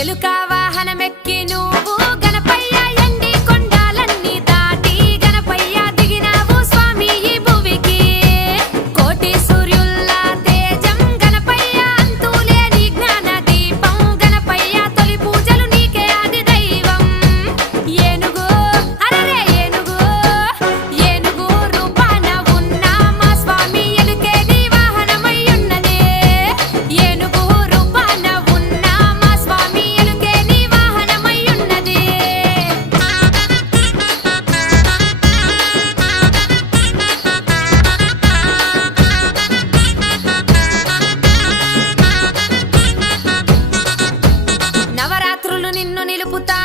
ఎలుక వాహనమెక్కి నువ్వు గణపయ్య ఎండి కొండాలన్నీ దాటి గణపయ్య దిగినావు స్వామి ఈ భువికి. కోటి సూర్యుల్లా తేజం గణపయ్య అంతులేని జ్ఞాన దీపం గణపయ్య తొలి పూజలు నీకే ఆది దైవం. ఏనుగు అరరే ఏనుగు ఏనుగు రూపాన ఉన్న మా స్వామి ఎలుకే నీ వాహనమయ్యున్నదే. ఏనుగు రూపాన ఉన్న మా స్వామి ఎలుకే నీ వాహనమయ్యున్నదే. నవరాత్రులు నిన్ను నిలుపుతా